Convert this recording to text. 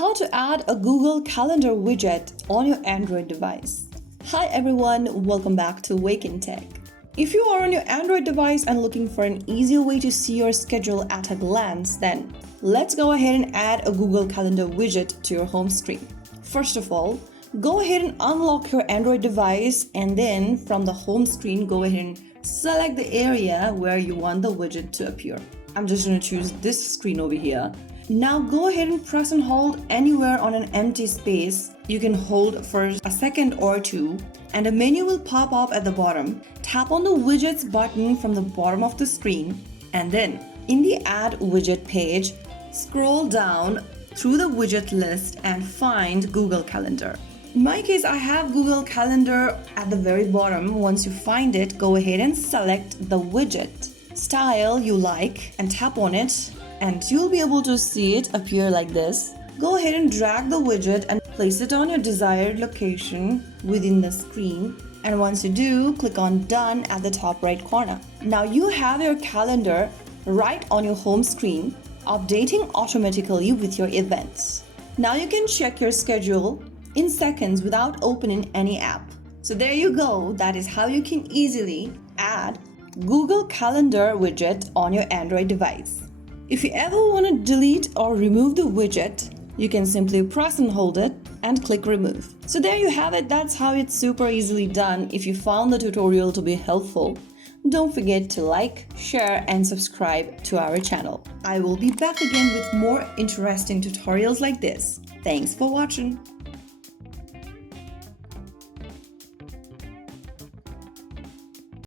how to add a Google Calendar widget on your Android device. Hi everyone, welcome back to Wake&Tech. If you are on your Android device and looking for an easier way to see your schedule at a glance, then let's go ahead and add a Google Calendar widget to your home screen. First of all, go ahead and unlock your Android device, and then from the home screen, go ahead and select the area where you want the widget to appear. I'm just going to choose this screen over here. Now go ahead and press and hold anywhere on an empty space. You can hold for a second or two, and a menu will pop up at the bottom. Tap on the Widgets button from the bottom of the screen, and then in the Add Widget page, scroll down through the widget list and find Google Calendar. In my case, I have Google Calendar at the very bottom. Once you find it, go ahead and select the widget style you like and tap on it, and you'll be able to see it appear like this. Go ahead and drag the widget and place it on your desired location within the screen. And once you do, click on Done at the top right corner. Now you have your calendar right on your home screen, updating automatically with your events. Now you can check your schedule in seconds without opening any app. So there you go. That is how you can easily add Google Calendar widget on your Android device. If you ever want to delete or remove the widget, you can simply press and hold it and click remove. So there you have it. That's how it's super easily done. If you found the tutorial to be helpful, don't forget to like, share, and subscribe to our channel. I will be back again with more interesting tutorials like this. Thanks for watching.